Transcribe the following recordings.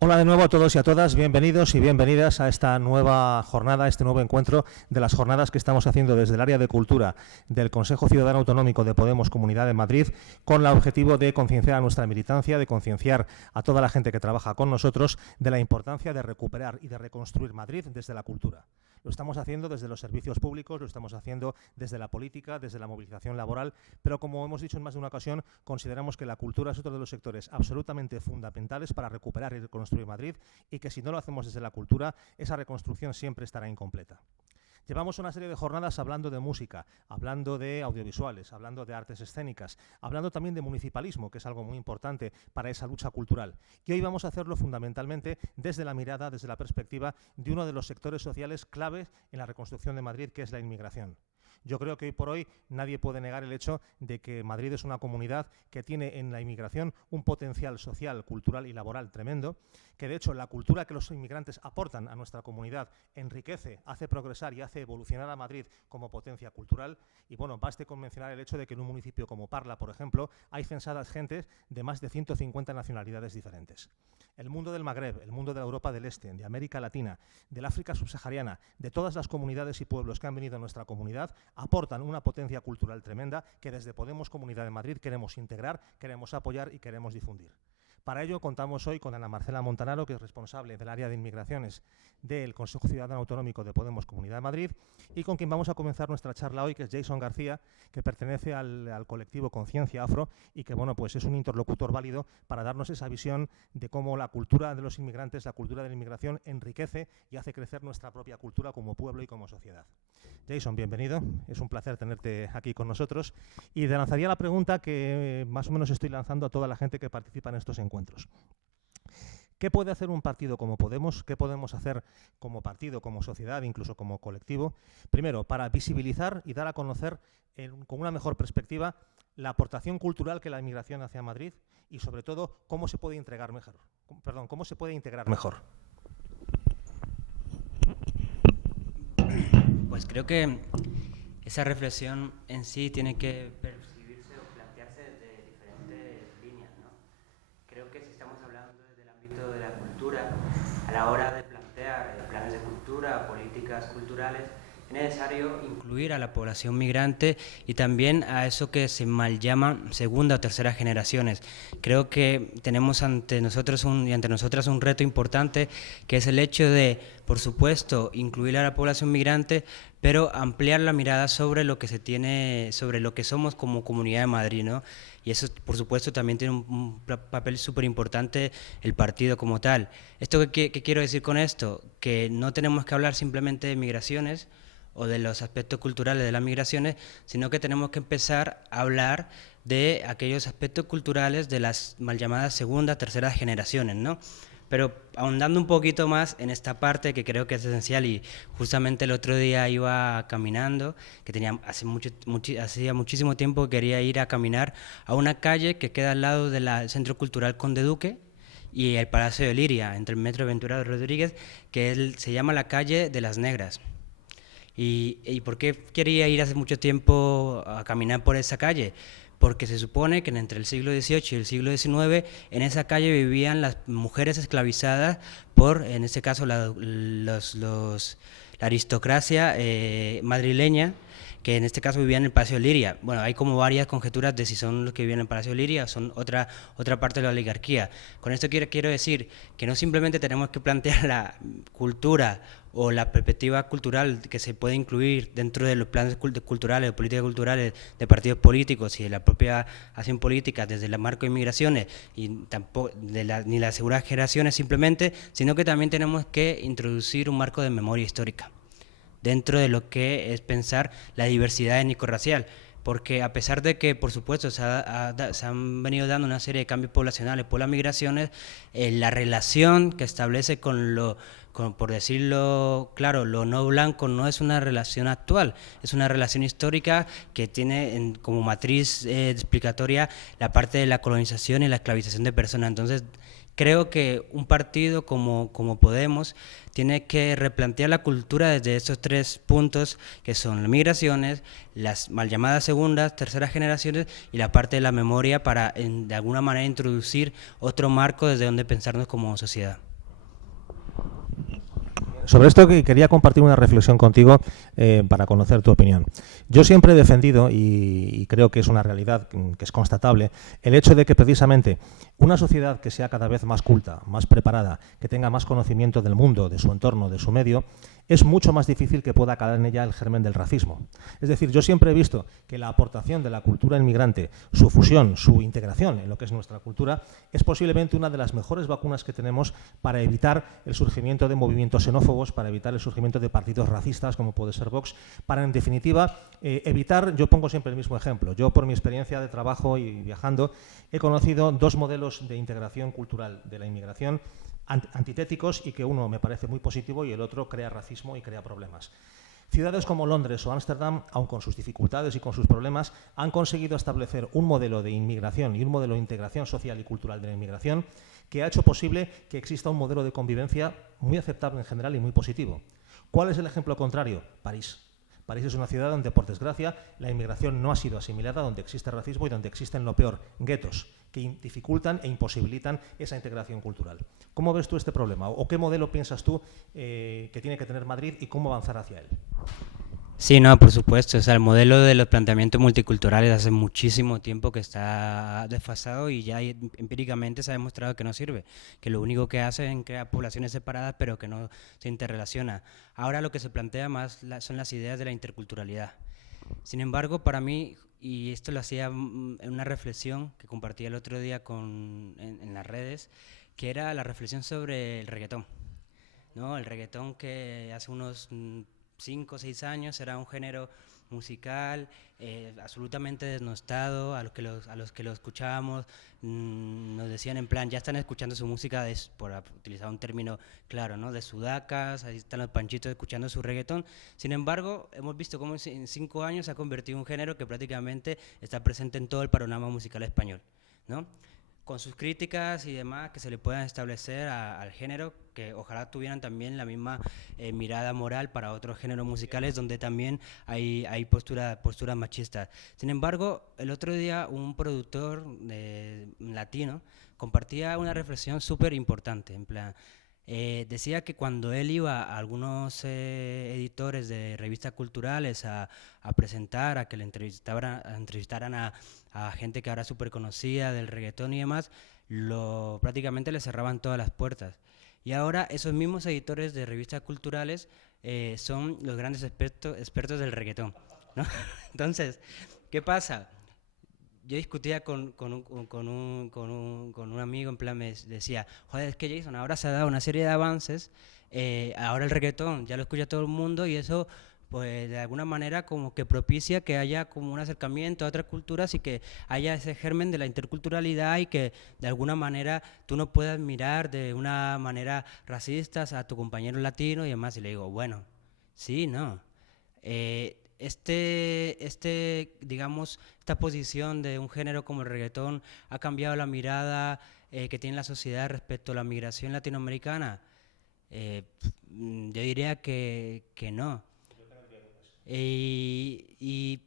Hola de nuevo a todos y a todas, bienvenidos y bienvenidas a esta nueva jornada, a este nuevo encuentro de las jornadas que estamos haciendo desde el área de cultura del Consejo Ciudadano Autonómico de Podemos Comunidad de Madrid, con el objetivo de concienciar a nuestra militancia, de concienciar a toda la gente que trabaja con nosotros de la importancia de recuperar y de reconstruir Madrid desde la cultura. Lo estamos haciendo desde los servicios públicos, lo estamos haciendo desde la política, desde la movilización laboral, pero como hemos dicho en más de una ocasión, consideramos que la cultura es otro de los sectores absolutamente fundamentales para recuperar y reconstruir Madrid, y que si no lo hacemos desde la cultura, esa reconstrucción siempre estará incompleta. Llevamos una serie de jornadas hablando de música, hablando de audiovisuales, hablando de artes escénicas, hablando también de municipalismo, que es algo muy importante para esa lucha cultural. Y hoy vamos a hacerlo fundamentalmente desde la mirada, desde la perspectiva de uno de los sectores sociales claves en la reconstrucción de Madrid, que es la inmigración. Yo creo que hoy por hoy nadie puede negar el hecho de que Madrid es una comunidad que tiene en la inmigración un potencial social, cultural y laboral tremendo, que de hecho la cultura que los inmigrantes aportan a nuestra comunidad enriquece, hace progresar y hace evolucionar a Madrid como potencia cultural. Y bueno, baste con mencionar el hecho de que en un municipio como Parla, por ejemplo, hay censadas gentes de más de 150 nacionalidades diferentes. El mundo del Magreb, el mundo de la Europa del Este, de América Latina, del África subsahariana, de todas las comunidades y pueblos que han venido a nuestra comunidad, aportan una potencia cultural tremenda que desde Podemos Comunidad de Madrid queremos integrar, queremos apoyar y queremos difundir. Para ello contamos hoy con Ana Marcela Montanaro, que es responsable del área de inmigraciones del Consejo Ciudadano Autonómico de Podemos Comunidad de Madrid, y con quien vamos a comenzar nuestra charla hoy, que es Jason García, que pertenece al colectivo Conciencia Afro y que bueno, pues es un interlocutor válido para darnos esa visión de cómo la cultura de los inmigrantes, la cultura de la inmigración enriquece y hace crecer nuestra propia cultura como pueblo y como sociedad. Jason, bienvenido, es un placer tenerte aquí con nosotros, y te lanzaría la pregunta que más o menos estoy lanzando a toda la gente que participa en estos encuentros. ¿Qué puede hacer un partido como Podemos? ¿Qué podemos hacer como partido, como sociedad, incluso como colectivo? Primero, para visibilizar y dar a conocer con una mejor perspectiva la aportación cultural que la inmigración hace a Madrid, y sobre todo cómo se puede integrar mejor. ¿Cómo se puede integrar mejor? Pues creo que esa reflexión en sí tiene que percibirse o plantearse desde diferentes líneas, ¿no? Creo que si estamos hablando desde el ámbito de la cultura, a la hora de plantear planes de cultura, políticas culturales, es necesario incluir a la población migrante y también a eso que se mal llama segunda o tercera generaciones. Creo que tenemos ante nosotros y ante nosotras un reto importante, que es el hecho de, por supuesto, incluir a la población migrante, pero ampliar la mirada sobre lo que se tiene, sobre lo que somos como Comunidad de Madrid, ¿no? Y eso, por supuesto, también tiene un papel súper importante el partido como tal. ¿Esto qué quiero decir con esto? Que no tenemos que hablar simplemente de migraciones o de los aspectos culturales de las migraciones, sino que tenemos que empezar a hablar de aquellos aspectos culturales de las mal llamadas segunda, terceras generaciones, ¿no? Pero ahondando un poquito más en esta parte que creo que es esencial, y justamente el otro día iba caminando, que tenía hacía muchísimo tiempo que quería ir a caminar a una calle que queda al lado del Centro Cultural Conde Duque y el Palacio de Liria, entre el Metro Ventura Rodríguez, que se llama la calle de las Negras. ¿Y por qué quería ir hace mucho tiempo a caminar por esa calle? Porque se supone que entre el siglo XVIII y el siglo XIX en esa calle vivían las mujeres esclavizadas por, en este caso, la aristocracia madrileña, que en este caso vivían en el Palacio de Liria. Bueno, hay como varias conjeturas de si son los que vivían en el Palacio de Liria o son otra parte de la oligarquía. Con esto quiero decir que no simplemente tenemos que plantear la cultura o la perspectiva cultural que se puede incluir dentro de los planes culturales o políticas culturales de partidos políticos y de la propia acción política desde el marco de migraciones y tampoco ni las seguras generaciones simplemente, sino que también tenemos que introducir un marco de memoria histórica dentro de lo que es pensar la diversidad étnico-racial, porque a pesar de que, por supuesto, se han venido dando una serie de cambios poblacionales por las migraciones, la relación que establece por decirlo claro, lo no blanco no es una relación actual, es una relación histórica que tiene como matriz explicatoria la parte de la colonización y la esclavización de personas. Entonces, creo que un partido como Podemos tiene que replantear la cultura desde estos tres puntos, que son las migraciones, las mal llamadas segundas, terceras generaciones y la parte de la memoria, para de alguna manera introducir otro marco desde donde pensarnos como sociedad. Sobre esto que quería compartir una reflexión contigo para conocer tu opinión. Yo siempre he defendido, y creo que es una realidad que es constatable, el hecho de que precisamente una sociedad que sea cada vez más culta, más preparada, que tenga más conocimiento del mundo, de su entorno, de su medio, es mucho más difícil que pueda calar en ella el germen del racismo. Es decir, yo siempre he visto que la aportación de la cultura inmigrante, su fusión, su integración en lo que es nuestra cultura, es posiblemente una de las mejores vacunas que tenemos para evitar el surgimiento de movimientos xenófobos, para evitar el surgimiento de partidos racistas, como puede ser Vox, para, en definitiva, evitar, yo pongo siempre el mismo ejemplo, yo por mi experiencia de trabajo y viajando, he conocido dos modelos de integración cultural de la inmigración antitéticos y que uno me parece muy positivo y el otro crea racismo y crea problemas. Ciudades como Londres o Ámsterdam, aun con sus dificultades y con sus problemas, han conseguido establecer un modelo de inmigración y un modelo de integración social y cultural de la inmigración que ha hecho posible que exista un modelo de convivencia muy aceptable en general y muy positivo. ¿Cuál es el ejemplo contrario? París. París es una ciudad donde, por desgracia, la inmigración no ha sido asimilada, donde existe racismo y donde existen, lo peor, guetos que dificultan e imposibilitan esa integración cultural. ¿Cómo ves tú este problema? ¿O qué modelo piensas tú que tiene que tener Madrid y cómo avanzar hacia él? Sí, no, por supuesto. O sea, el modelo de los planteamientos multiculturales hace muchísimo tiempo que está desfasado y ya empíricamente se ha demostrado que no sirve, que lo único que hace es crear poblaciones separadas pero que no se interrelaciona. Ahora lo que se plantea más son las ideas de la interculturalidad. Sin embargo, para mí, y esto lo hacía en una reflexión que compartí el otro día en las redes, que era la reflexión sobre el reggaetón, ¿no? El reggaetón que hace unos 5 o 6 años era un género musical absolutamente denostado, a los que lo escuchábamos nos decían en plan, ya están escuchando su música, por utilizar un término claro, ¿no? De sudacas, ahí están los panchitos escuchando su reggaetón. Sin embargo, hemos visto cómo en 5 años se ha convertido en un género que prácticamente está presente en todo el panorama musical español, ¿no? Con sus críticas y demás que se le puedan establecer al género, que ojalá tuvieran también la misma mirada moral para otros géneros musicales donde también hay posturas machistas. Sin embargo, el otro día un productor latino compartía una reflexión súper importante, en plan, decía que cuando él iba a algunos editores de revistas culturales a presentar, a que le entrevistaran a gente que ahora es súper conocida del reggaetón y demás, prácticamente le cerraban todas las puertas. Y ahora esos mismos editores de revistas culturales son los grandes expertos del reggaetón, ¿no? Entonces, ¿qué pasa? Yo discutía con un amigo, en plan me decía, joder, es que Jason, ahora se ha dado una serie de avances, ahora el reggaetón ya lo escucha todo el mundo y eso pues de alguna manera como que propicia que haya como un acercamiento a otras culturas y que haya ese germen de la interculturalidad y que de alguna manera tú no puedas mirar de una manera racista a tu compañero latino y demás. Y le digo, bueno, sí, no. Digamos, esta posición de un género como el reggaetón ha cambiado la mirada que tiene la sociedad respecto a la migración latinoamericana. Yo diría que no. Y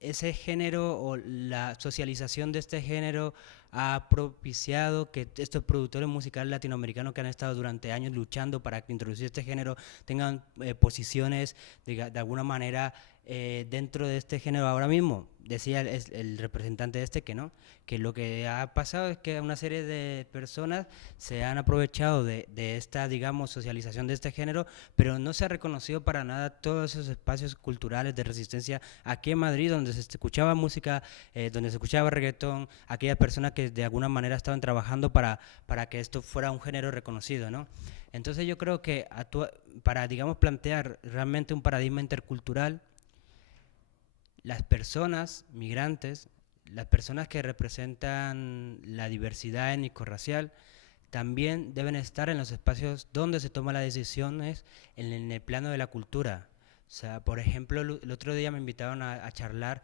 ese género o la socialización de este género ha propiciado que estos productores musicales latinoamericanos que han estado durante años luchando para introducir este género tengan posiciones de alguna manera dentro de este género ahora mismo. Decía el representante que no, que lo que ha pasado es que una serie de personas se han aprovechado de esta, digamos, socialización de este género, pero no se ha reconocido para nada todos esos espacios culturales de resistencia aquí en Madrid, donde se escuchaba música, donde se escuchaba reggaetón, aquellas personas que de alguna manera estaban trabajando para que esto fuera un género reconocido, ¿no? Entonces yo creo que para, digamos, plantear realmente un paradigma intercultural, las personas migrantes, las personas que representan la diversidad étnico-racial, también deben estar en los espacios donde se toman las decisiones en el plano de la cultura. O sea, por ejemplo, el otro día me invitaron a charlar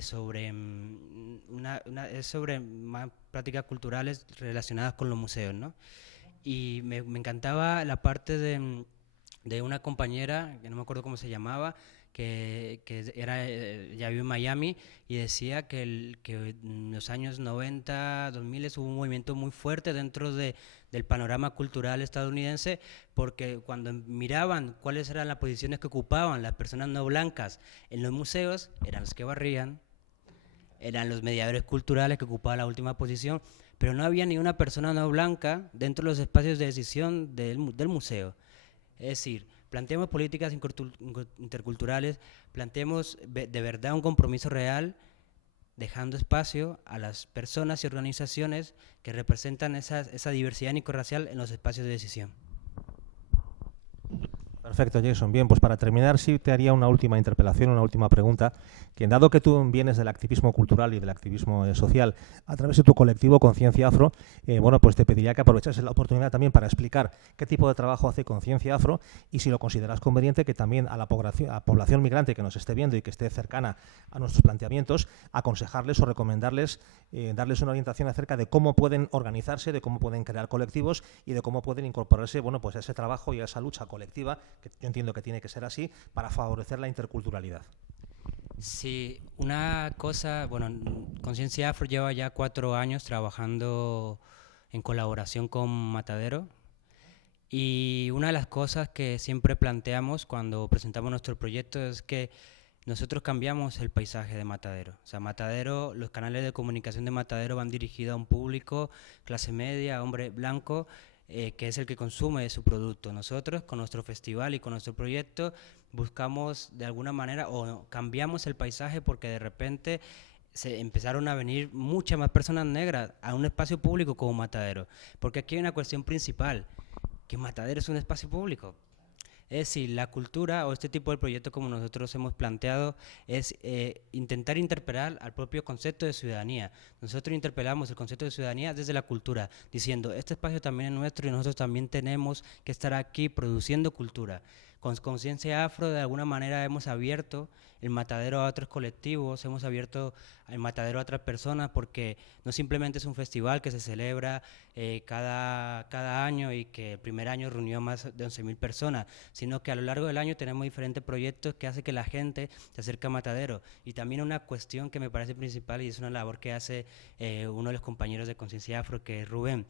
sobre sobre más prácticas culturales relacionadas con los museos, ¿no? Y me encantaba la parte de una compañera, que no me acuerdo cómo se llamaba, ya vive en Miami, y decía que en los años 90, 2000 hubo un movimiento muy fuerte dentro del panorama cultural estadounidense, porque cuando miraban cuáles eran las posiciones que ocupaban las personas no blancas en los museos, eran los que barrían, eran los mediadores culturales que ocupaban la última posición, pero no había ni una persona no blanca dentro de los espacios de decisión del museo. Es decir, planteemos políticas interculturales, planteemos de verdad un compromiso real, dejando espacio a las personas y organizaciones que representan esa diversidad étnico-racial en los espacios de decisión. Perfecto, Jason. Bien, pues para terminar sí te haría una última interpelación, una última pregunta, que dado que tú vienes del activismo cultural y del activismo social a través de tu colectivo Conciencia Afro, bueno, pues te pediría que aprovechases la oportunidad también para explicar qué tipo de trabajo hace Conciencia Afro y si lo consideras conveniente que también a la población migrante que nos esté viendo y que esté cercana a nuestros planteamientos, aconsejarles o recomendarles, darles una orientación acerca de cómo pueden organizarse, de cómo pueden crear colectivos y de cómo pueden incorporarse, bueno, pues a ese trabajo y a esa lucha colectiva, que yo entiendo que tiene que ser así, para favorecer la interculturalidad. Sí, una cosa, bueno, Conciencia Afro lleva ya 4 años trabajando en colaboración con Matadero, y una de las cosas que siempre planteamos cuando presentamos nuestro proyecto es que nosotros cambiamos el paisaje de Matadero. O sea, Matadero, los canales de comunicación de Matadero van dirigidos a un público, clase media, hombre blanco, que es el que consume su producto. Nosotros, con nuestro festival y con nuestro proyecto, buscamos de alguna manera, o cambiamos el paisaje porque de repente se empezaron a venir muchas más personas negras a un espacio público como Matadero. Porque aquí hay una cuestión principal, que Matadero es un espacio público. Es decir, la cultura o este tipo de proyectos como nosotros hemos planteado es intentar interpelar al propio concepto de ciudadanía. Nosotros interpelamos el concepto de ciudadanía desde la cultura, diciendo, este espacio también es nuestro y nosotros también tenemos que estar aquí produciendo cultura. Con Conciencia Afro, de alguna manera, hemos abierto el Matadero a otros colectivos, hemos abierto el Matadero a otras personas, porque no simplemente es un festival que se celebra cada año y que el primer año reunió a más de 11.000 personas, sino que a lo largo del año tenemos diferentes proyectos que hacen que la gente se acerque a Matadero. Y también una cuestión que me parece principal, y es una labor que hace uno de los compañeros de Conciencia Afro, que es Rubén.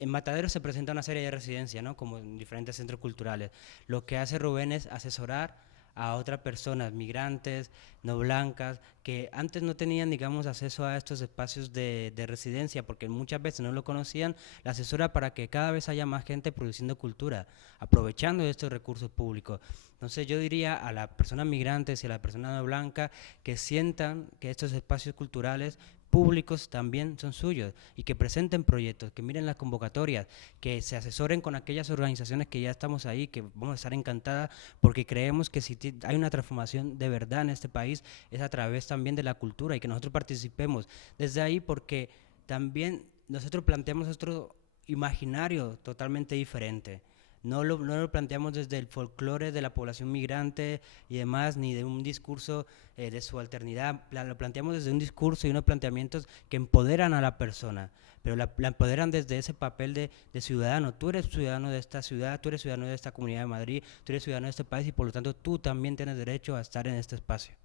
En Matadero se presenta una serie de residencias, ¿no?, como en diferentes centros culturales. Lo que hace Rubén es asesorar a otras personas, migrantes, no blancas, que antes no tenían, digamos, acceso a estos espacios de residencia, porque muchas veces no lo conocían. La asesora para que cada vez haya más gente produciendo cultura, aprovechando estos recursos públicos. Entonces yo diría a las personas migrantes y a las personas no blancas que sientan que estos espacios culturales públicos también son suyos, y que presenten proyectos, que miren las convocatorias, que se asesoren con aquellas organizaciones que ya estamos ahí, que vamos a estar encantadas, porque creemos que si hay una transformación de verdad en este país es a través también de la cultura, y que nosotros participemos desde ahí, porque también nosotros planteamos otro imaginario totalmente diferente. No lo planteamos desde el folclore de la población migrante y demás, ni de un discurso de subalternidad. Lo planteamos desde un discurso y unos planteamientos que empoderan a la persona, pero la empoderan desde ese papel de ciudadano. Tú eres ciudadano de esta ciudad, tú eres ciudadano de esta Comunidad de Madrid, tú eres ciudadano de este país, y por lo tanto tú también tienes derecho a estar en este espacio.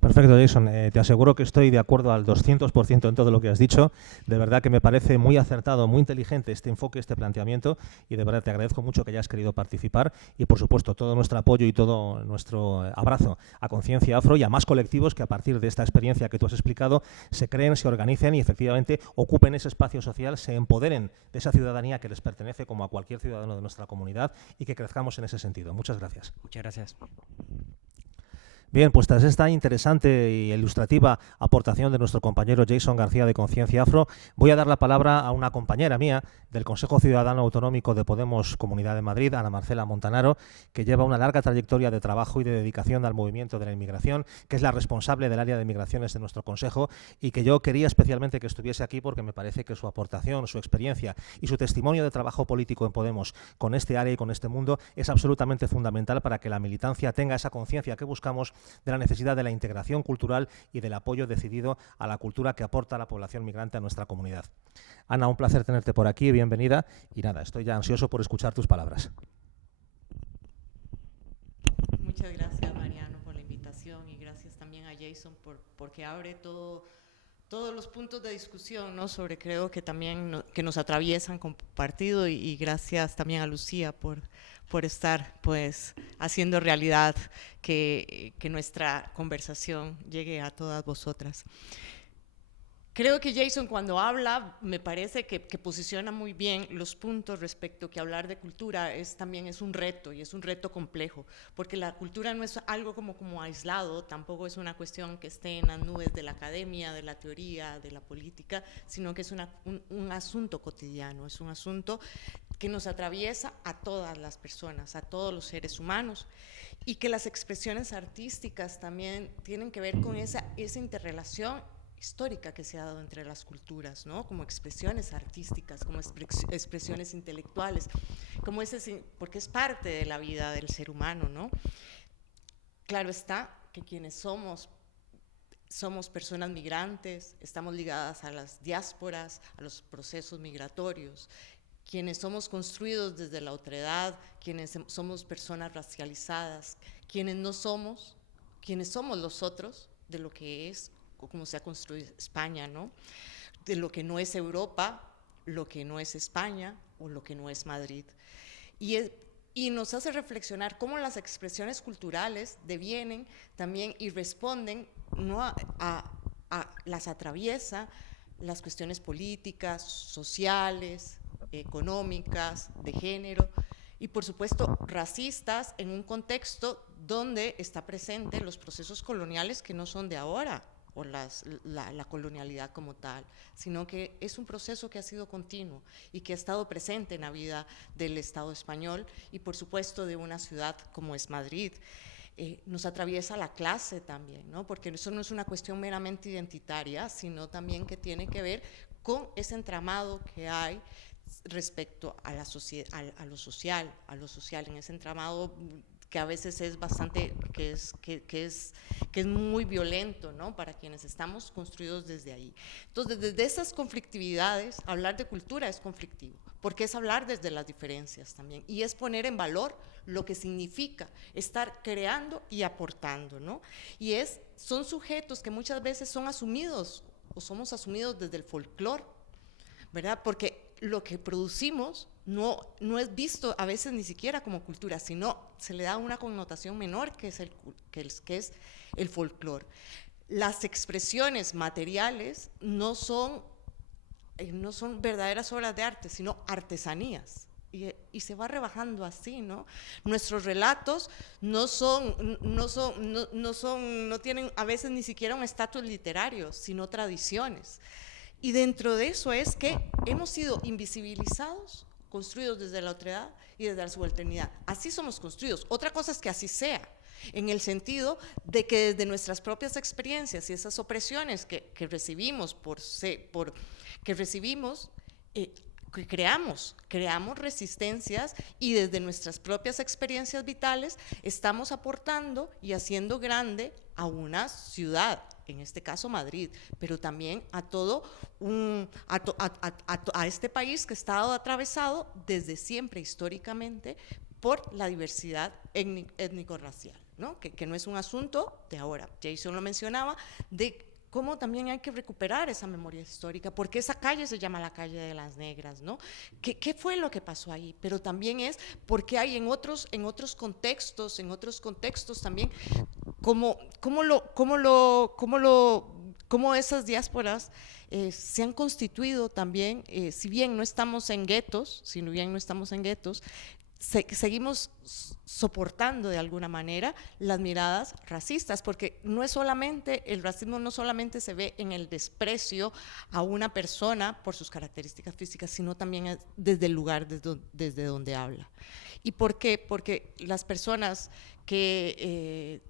Perfecto, Jason. Te aseguro que estoy de acuerdo al 200% en todo lo que has dicho. De verdad que me parece muy acertado, muy inteligente este enfoque, este planteamiento, y de verdad te agradezco mucho que hayas querido participar, y por supuesto todo nuestro apoyo y todo nuestro abrazo a Conciencia Afro y a más colectivos que a partir de esta experiencia que tú has explicado se creen, se organicen y efectivamente ocupen ese espacio social, se empoderen de esa ciudadanía que les pertenece como a cualquier ciudadano de nuestra comunidad, y que crezcamos en ese sentido. Muchas gracias. Muchas gracias. Bien, pues tras esta interesante e ilustrativa aportación de nuestro compañero Jason García de Conciencia Afro, voy a dar la palabra a una compañera mía del Consejo Ciudadano Autonómico de Podemos Comunidad de Madrid, Ana Marcela Montanaro, que lleva una larga trayectoria de trabajo y de dedicación al movimiento de la inmigración, que es la responsable del área de migraciones de nuestro Consejo, y que yo quería especialmente que estuviese aquí porque me parece que su aportación, su experiencia y su testimonio de trabajo político en Podemos con este área y con este mundo es absolutamente fundamental para que la militancia tenga esa conciencia que buscamos de la necesidad de la integración cultural y del apoyo decidido a la cultura que aporta la población migrante a nuestra comunidad. Ana, un placer tenerte por aquí, bienvenida, y nada, estoy ya ansioso por escuchar tus palabras. Jason, porque abre todos los puntos de discusión, ¿no? Sobre, creo que también que nos atraviesan como partido, y gracias también a Lucía por estar pues haciendo realidad que nuestra conversación llegue a todas vosotras. Creo que Jason, cuando habla, me parece que posiciona muy bien los puntos respecto que hablar de cultura también es un reto, y es un reto complejo, porque la cultura no es algo como aislado, tampoco es una cuestión que esté en las nubes de la academia, de la teoría, de la política, sino que es un asunto cotidiano, es un asunto que nos atraviesa a todas las personas, a todos los seres humanos, y que las expresiones artísticas también tienen que ver con esa interrelación histórica que se ha dado entre las culturas, ¿no? Como expresiones artísticas, como expresiones intelectuales, porque es parte de la vida del ser humano, ¿no? Claro está que quienes somos personas migrantes, estamos ligadas a las diásporas, a los procesos migratorios, quienes somos construidos desde la otredad, quienes somos personas racializadas, quienes somos los otros de lo que es, cómo se ha construido España, ¿no? De lo que no es Europa, lo que no es España o lo que no es Madrid. Y nos hace reflexionar cómo las expresiones culturales devienen también y responden, ¿no? Las atraviesa las cuestiones políticas, sociales, económicas, de género, y por supuesto racistas en un contexto donde está presente los procesos coloniales que no son de ahora, o la colonialidad como tal, sino que es un proceso que ha sido continuo y que ha estado presente en la vida del Estado español y por supuesto de una ciudad como es Madrid. Nos atraviesa la clase también, ¿no? Porque eso no es una cuestión meramente identitaria, sino también que tiene que ver con ese entramado que hay respecto a lo social, en ese entramado que a veces es bastante, que es muy violento, ¿no? Para quienes estamos construidos desde ahí. Entonces, desde esas conflictividades, hablar de cultura es conflictivo, porque es hablar desde las diferencias también, y es poner en valor lo que significa estar creando y aportando, ¿no? Y son sujetos que muchas veces son asumidos, o somos asumidos desde el folclore, ¿verdad? Porque lo que producimos no es visto a veces ni siquiera como cultura, sino se le da una connotación menor que es el folclore. Las expresiones materiales no son verdaderas obras de arte, sino artesanías. Y se va rebajando así, ¿no? Nuestros relatos no tienen a veces ni siquiera un estatus literario, sino tradiciones. Y dentro de eso es que hemos sido invisibilizados, construidos desde la otredad y desde la subalternidad. Así somos construidos. Otra cosa es que así sea, en el sentido de que desde nuestras propias experiencias y esas opresiones que recibimos, que creamos resistencias, y desde nuestras propias experiencias vitales estamos aportando y haciendo grande a una ciudad, en este caso Madrid, pero también a este país que ha estado atravesado desde siempre históricamente por la diversidad étnico-racial, ¿no? Que no es un asunto de ahora. Jason lo mencionaba, de cómo también hay que recuperar esa memoria histórica, porque esa calle se llama la calle de las negras, ¿no? ¿Qué fue lo que pasó ahí? Pero también es porque hay en otros contextos también, cómo esas diásporas se han constituido también, si bien no estamos en guetos, seguimos soportando de alguna manera las miradas racistas, porque el racismo no solamente se ve en el desprecio a una persona por sus características físicas, sino también desde el lugar desde donde habla. ¿Y por qué? Porque las personas que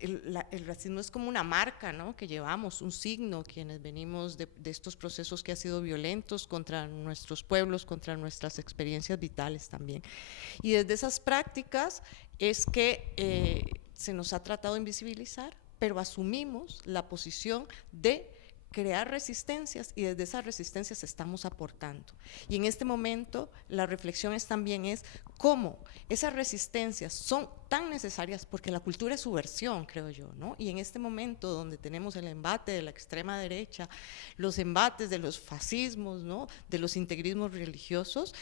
el racismo es como una marca, ¿no? Que llevamos, un signo, quienes venimos de estos procesos que han sido violentos contra nuestros pueblos, contra nuestras experiencias vitales también. Y desde esas prácticas es que se nos ha tratado de invisibilizar, pero asumimos la posición de crear resistencias y desde esas resistencias estamos aportando. Y en este momento la reflexión también es cómo esas resistencias son tan necesarias porque la cultura es subversión, creo yo, ¿no? Y en este momento donde tenemos el embate de la extrema derecha, los embates de los fascismos, ¿no? De los integrismos religiosos,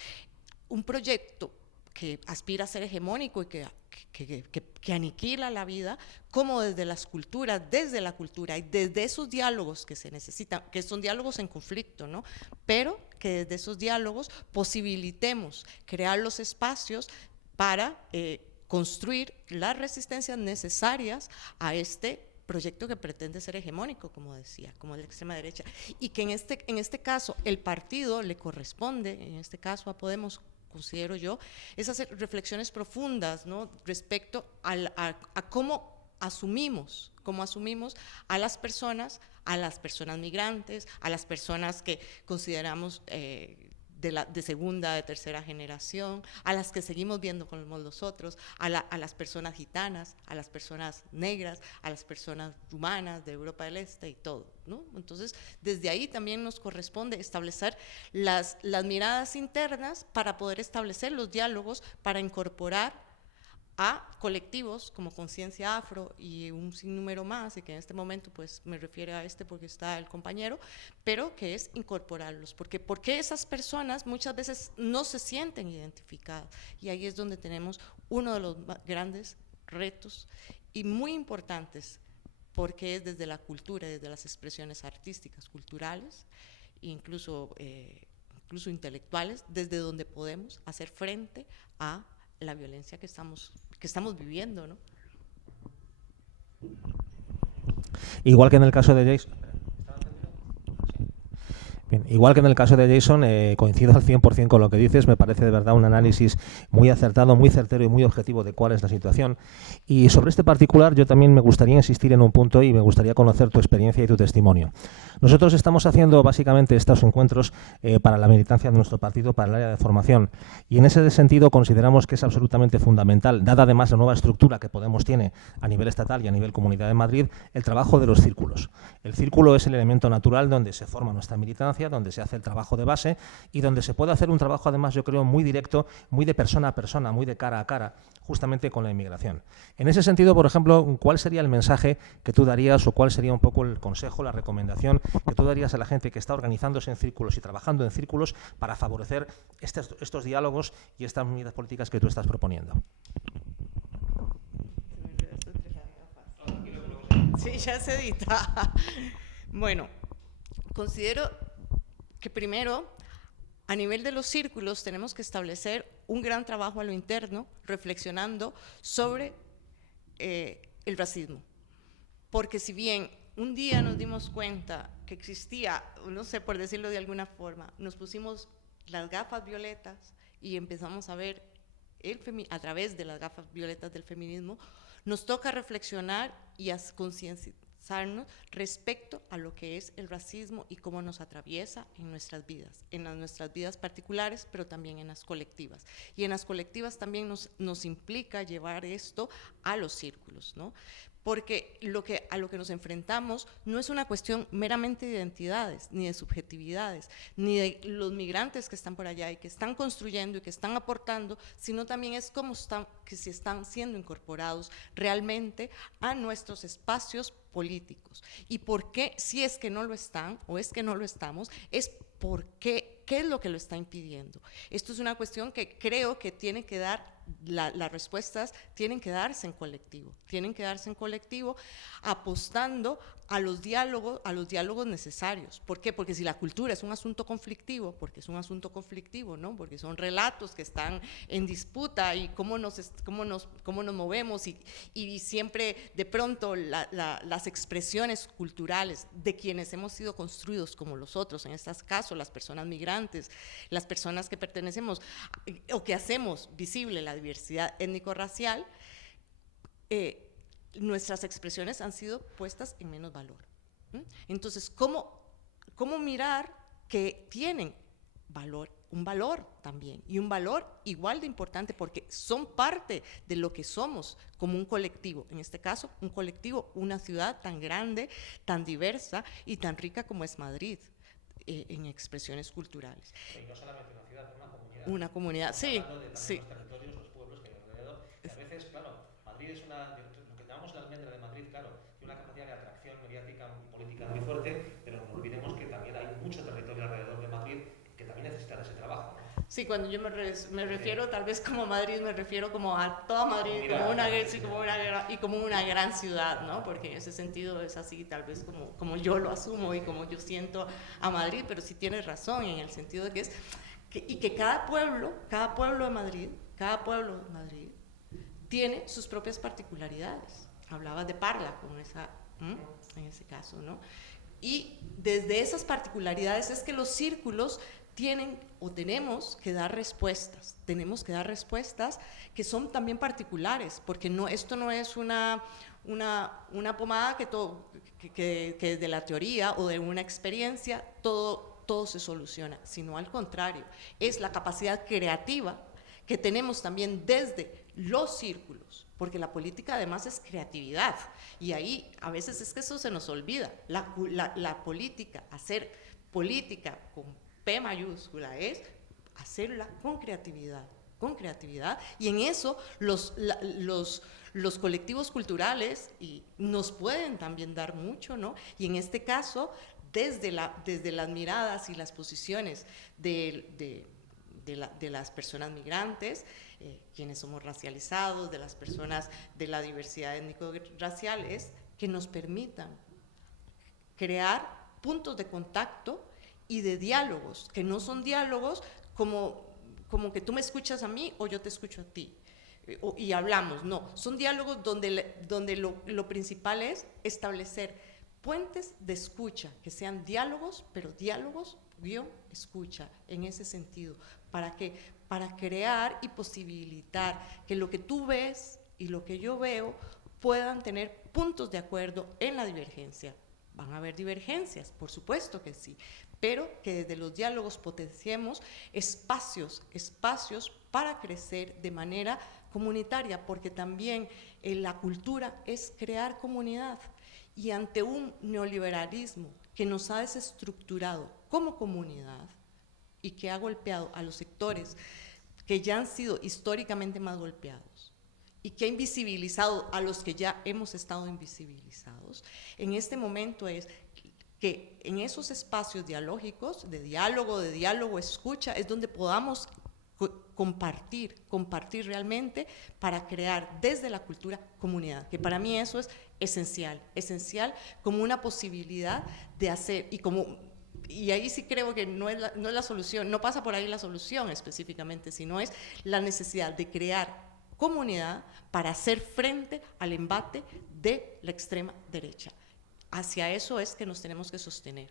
un proyecto que aspira a ser hegemónico y que aniquila la vida, como desde las culturas, desde la cultura y desde esos diálogos que se necesitan, que son diálogos en conflicto, ¿no? Pero que desde esos diálogos posibilitemos crear los espacios para construir las resistencias necesarias a este proyecto que pretende ser hegemónico, como decía, como de la extrema derecha, y que en este caso el partido le corresponde, en este caso a Podemos, considero yo, esas reflexiones profundas, ¿no? Respecto a cómo asumimos a las personas migrantes, a las personas que consideramos de segunda, de tercera generación, a las que seguimos viendo como los otros, a las personas gitanas, a las personas negras, a las personas rumanas de Europa del Este y todo, ¿no? Entonces, desde ahí también nos corresponde establecer las miradas internas para poder establecer los diálogos, para incorporar a colectivos como Conciencia Afro y un sinnúmero más, y que en este momento pues me refiero a este porque está el compañero, pero que es incorporarlos, porque esas personas muchas veces no se sienten identificadas, y ahí es donde tenemos uno de los grandes retos y muy importantes, porque es desde la cultura, desde las expresiones artísticas, culturales, incluso intelectuales, desde donde podemos hacer frente a la violencia que estamos viviendo, ¿no? Igual que en el caso de Jason. Bien, igual que en el caso de Jason, coincido al 100% con lo que dices, me parece de verdad un análisis muy acertado, muy certero y muy objetivo de cuál es la situación. Y sobre este particular yo también me gustaría insistir en un punto y me gustaría conocer tu experiencia y tu testimonio. Nosotros estamos haciendo básicamente estos encuentros para la militancia de nuestro partido, para el área de formación, y en ese sentido consideramos que es absolutamente fundamental, dada además la nueva estructura que Podemos tiene a nivel estatal y a nivel Comunidad de Madrid, el trabajo de los círculos. El círculo es el elemento natural donde se forma nuestra militancia, donde se hace el trabajo de base y donde se puede hacer un trabajo, además, yo creo, muy directo, muy de persona a persona, muy de cara a cara, justamente con la inmigración. En ese sentido, por ejemplo, ¿cuál sería el mensaje que tú darías o cuál sería un poco el consejo, la recomendación que tú darías a la gente que está organizándose en círculos y trabajando en círculos para favorecer estos diálogos y estas medidas políticas que tú estás proponiendo? Sí, ya se edita. Bueno, considero que primero, a nivel de los círculos, tenemos que establecer un gran trabajo a lo interno, reflexionando sobre el racismo. Porque si bien un día nos dimos cuenta que existía, no sé, por decirlo de alguna forma, nos pusimos las gafas violetas y empezamos a ver a través de las gafas violetas del feminismo, nos toca reflexionar y concienciarnos respecto a lo que es el racismo y cómo nos atraviesa en nuestras vidas particulares, pero también en las colectivas. Y en las colectivas también nos implica llevar esto a los círculos, ¿no? Porque a lo que nos enfrentamos no es una cuestión meramente de identidades, ni de subjetividades, ni de los migrantes que están por allá y que están construyendo y que están aportando, sino también es cómo que se están siendo incorporados realmente a nuestros espacios políticos. Y por qué, si es que no lo están o es que no lo estamos, es por qué es lo que lo está impidiendo. Esto es una cuestión que creo que tiene que dar, las respuestas tienen que darse en colectivo, apostando a los diálogos necesarios. ¿Por qué? Porque si la cultura es un asunto conflictivo, ¿no? Porque son relatos que están en disputa y cómo nos movemos y siempre de pronto las expresiones culturales de quienes hemos sido construidos como los otros, en este caso las personas migrantes, las personas que pertenecemos o que hacemos visible la diversidad étnico-racial, nuestras expresiones han sido puestas en menos valor. Entonces, ¿cómo mirar que tienen valor un valor también, y un valor igual de importante porque son parte de lo que somos como un colectivo, en este caso un colectivo, una ciudad tan grande, tan diversa y tan rica como es Madrid en expresiones culturales. Y no solamente una ciudad, una comunidad. Una comunidad, sí, sí. Los territorios, los pueblos que hay alrededor, que a veces, claro, Madrid es lo que llamamos la almendra de Madrid, claro, tiene una capacidad de atracción mediática y política muy fuerte, pero no olvidemos que también hay mucho territorio alrededor de Madrid que también necesita ese trabajo, ¿no? Sí, cuando yo me refiero tal vez como Madrid, me refiero como a toda Madrid, como una gran ciudad, ¿no? Porque en ese sentido es así, tal vez como yo lo asumo y como yo siento a Madrid, pero sí tienes razón en el sentido de que cada pueblo de Madrid, tiene sus propias particularidades. Hablabas de Parla, en ese caso, ¿no? Y desde esas particularidades es que los círculos tenemos que dar respuestas que son también particulares, porque esto no es una pomada que de la teoría o de una experiencia todo se soluciona, sino al contrario, es la capacidad creativa que tenemos también desde los círculos, porque la política además es creatividad, y ahí a veces es que eso se nos olvida, la política, hacer política con P mayúscula es hacerla con creatividad, y en eso los colectivos culturales nos pueden también dar mucho, ¿no? Y en este caso, desde las miradas y las posiciones de las personas migrantes, quienes somos racializados, de las personas de la diversidad étnico-racial, es que nos permitan crear puntos de contacto y de diálogos, que no son diálogos como que tú me escuchas a mí o yo te escucho a ti, y hablamos, no, son diálogos donde lo principal es establecer puentes de escucha, que sean diálogos, pero diálogos escucha, en ese sentido, para crear y posibilitar que lo que tú ves y lo que yo veo puedan tener puntos de acuerdo en la divergencia. Van a haber divergencias, por supuesto que sí, pero que desde los diálogos potenciemos espacios para crecer de manera comunitaria, porque también la cultura es crear comunidad, y ante un neoliberalismo que nos ha desestructurado como comunidad y que ha golpeado a los sectores que ya han sido históricamente más golpeados y que ha invisibilizado a los que ya hemos estado invisibilizados, en este momento es que en esos espacios dialógicos, de diálogo, escucha, es donde podamos compartir realmente para crear desde la cultura comunidad, que para mí eso es esencial como una posibilidad de hacer, y ahí sí creo que no es la solución, no pasa por ahí la solución específicamente, sino es la necesidad de crear comunidad para hacer frente al embate de la extrema derecha. Hacia eso es que nos tenemos que sostener.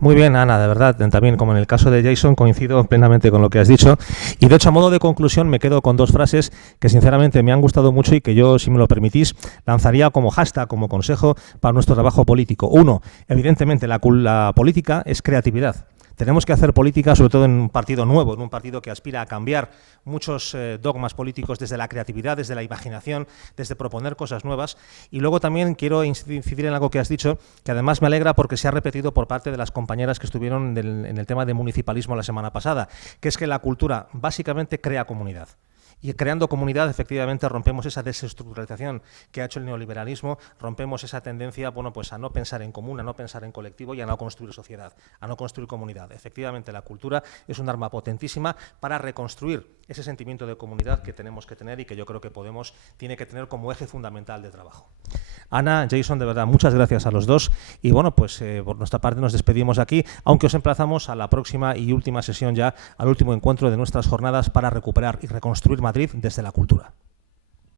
Muy bien, Ana, de verdad, también como en el caso de Jason, coincido plenamente con lo que has dicho. Y de hecho, a modo de conclusión, me quedo con dos frases que sinceramente me han gustado mucho y que yo, si me lo permitís, lanzaría como hashtag, como consejo para nuestro trabajo político. Uno, evidentemente, la política es creatividad. Tenemos que hacer política, sobre todo en un partido nuevo, en un partido que aspira a cambiar muchos dogmas políticos desde la creatividad, desde la imaginación, desde proponer cosas nuevas. Y luego también quiero incidir en algo que has dicho, que además me alegra porque se ha repetido por parte de las compañeras que estuvieron en el tema de municipalismo la semana pasada, que es que la cultura básicamente crea comunidad. Y creando comunidad, efectivamente, rompemos esa desestructurización que ha hecho el neoliberalismo, rompemos esa tendencia, bueno, pues a no pensar en común, a no pensar en colectivo y a no construir sociedad, a no construir comunidad. Efectivamente, la cultura es un arma potentísima para reconstruir ese sentimiento de comunidad que tenemos que tener y que yo creo que Podemos tiene que tener como eje fundamental de trabajo. Ana, Jason, de verdad, muchas gracias a los dos. Y bueno, pues por nuestra parte nos despedimos aquí, aunque os emplazamos a la próxima y última sesión ya, al último encuentro de nuestras jornadas para recuperar y reconstruir Madrid desde la cultura.